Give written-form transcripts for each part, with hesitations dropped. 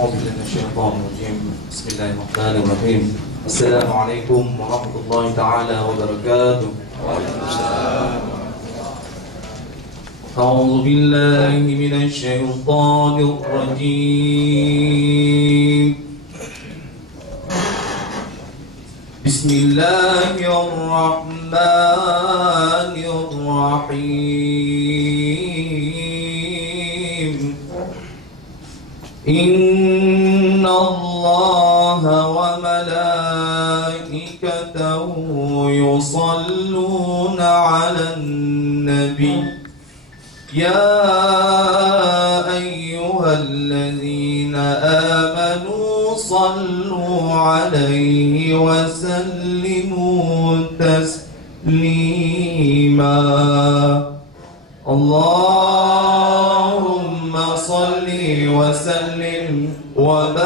أعوذ بالله من الشيطان الرجيم. بسم الله الرحمن الرحيم. السلام عليكم ورحمة الله تعالى وبركاته. وعليكم السلام. أعوذ بالله من الشيطان الرجيم. بسم الله الرحمن الرحيم. إن الله وملائكته يصلون على النبي يا أيها الذين آمنوا صلوا عليه وسلموا تسليما. اللهم صل وسلم وبارك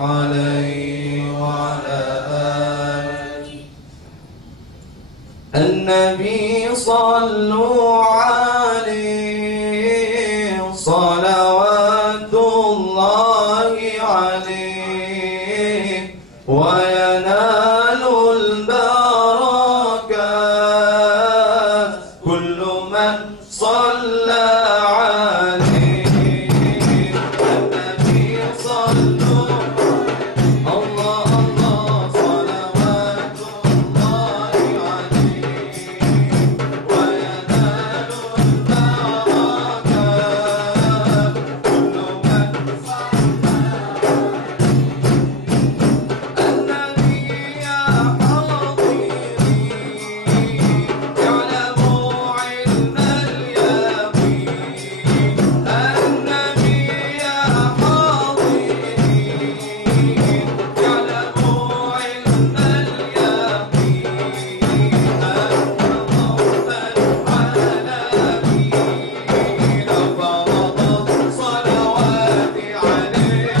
عليه وعلى آله النبي. صلوا عليه صلوات الله عليه وينال البركات كل من صلى عليه. النبي صلوا الله الله صلوات الله عليه وينال البركات كل من صلى. النبي يا حاضرين يعلموا علم اليقين. النبي يا حاضرين يعلموا علم اليقين. أن موت العالمين فرض الصلوات عليه.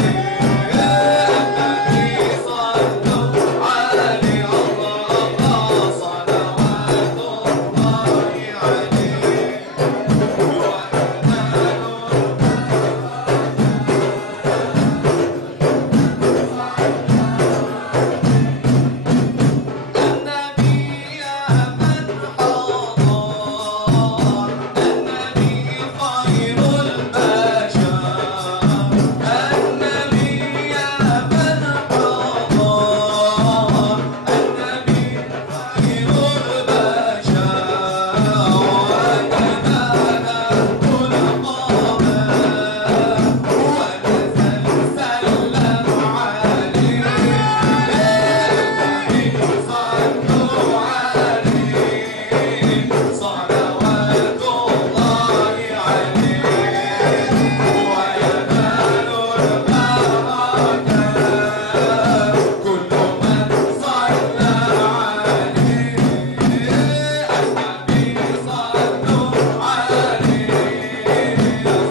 النبي صلوا عليه الله صلوات الله عليه النبي يا من حضر. النبي خير البشر. النبي يا من حضر. النبي خير البشر وكمال الخلق ونزل سلم عليه. النبي صلوا عليه صلوات الله عليه وينال البركات كل من صلى عليه. النبي صلوا عليه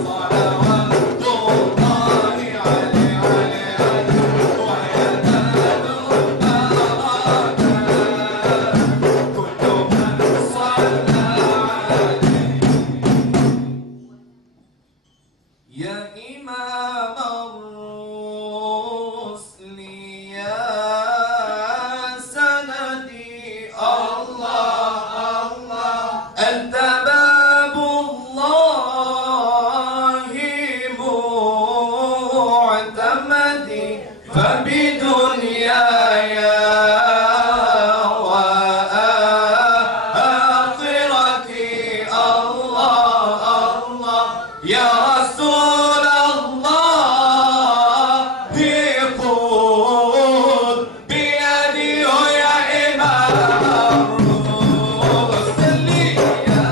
صلوات الله عليه وينال البركات كل من صلى عليه. يا إمام الرسل يا سندي الله الله أنت باب الله معتمدي فبدنياي وآخرتي الله الله يا رسول الله خذ بيدي يا إمام الرسل يا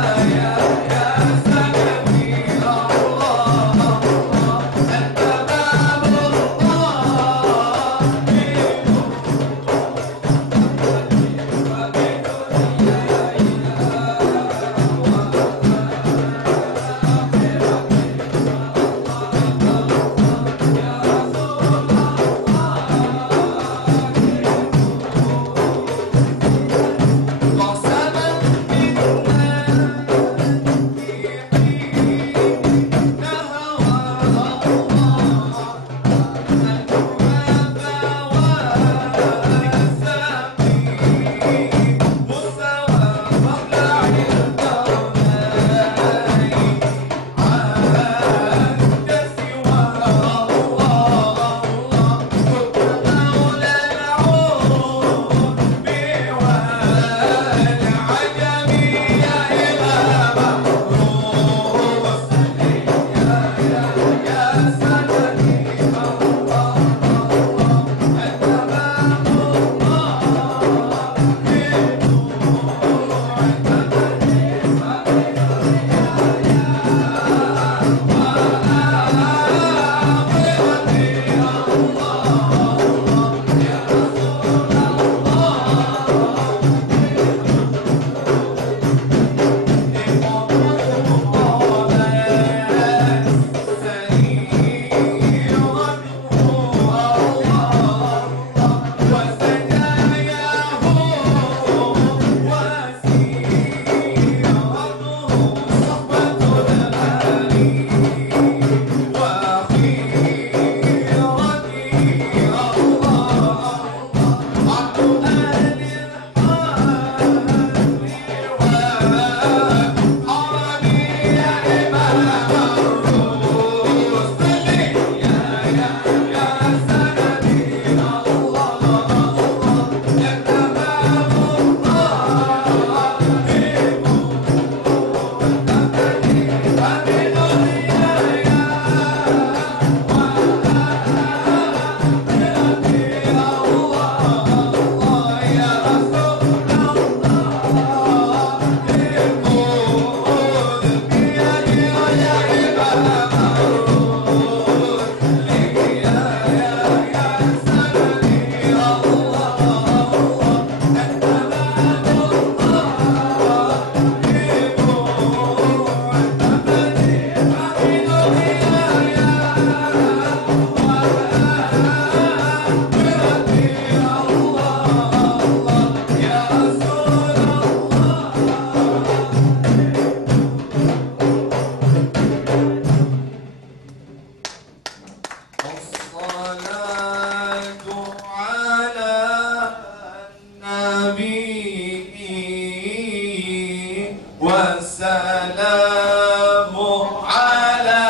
والسلام على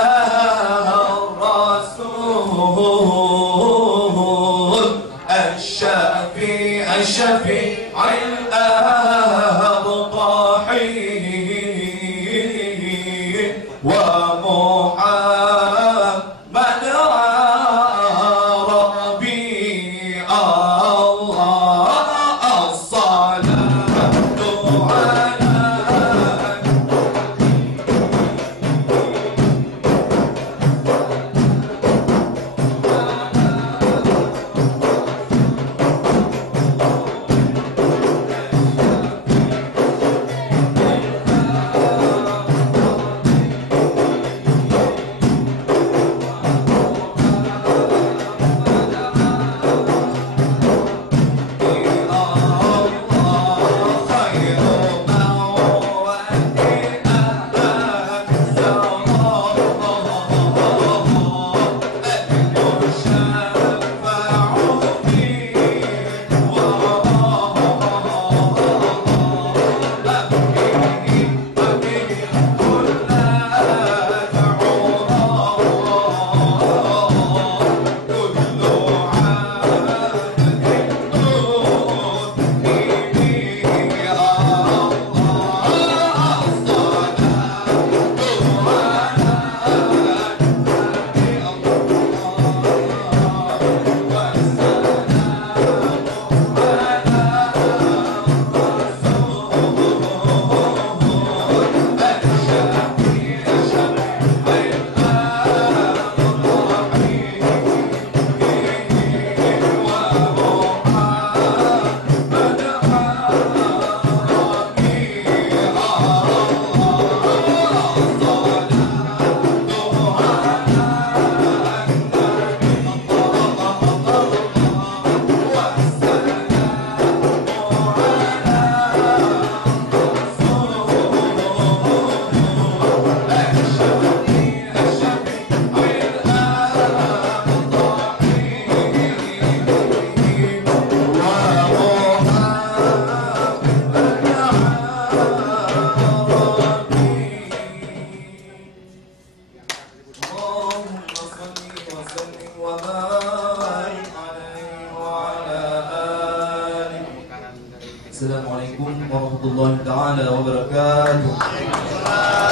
الرسول الشفيع الأبطحي ومحمد ربي الله الصلاة على Assalamualaikum warahmatullahi taala wabarakatuh.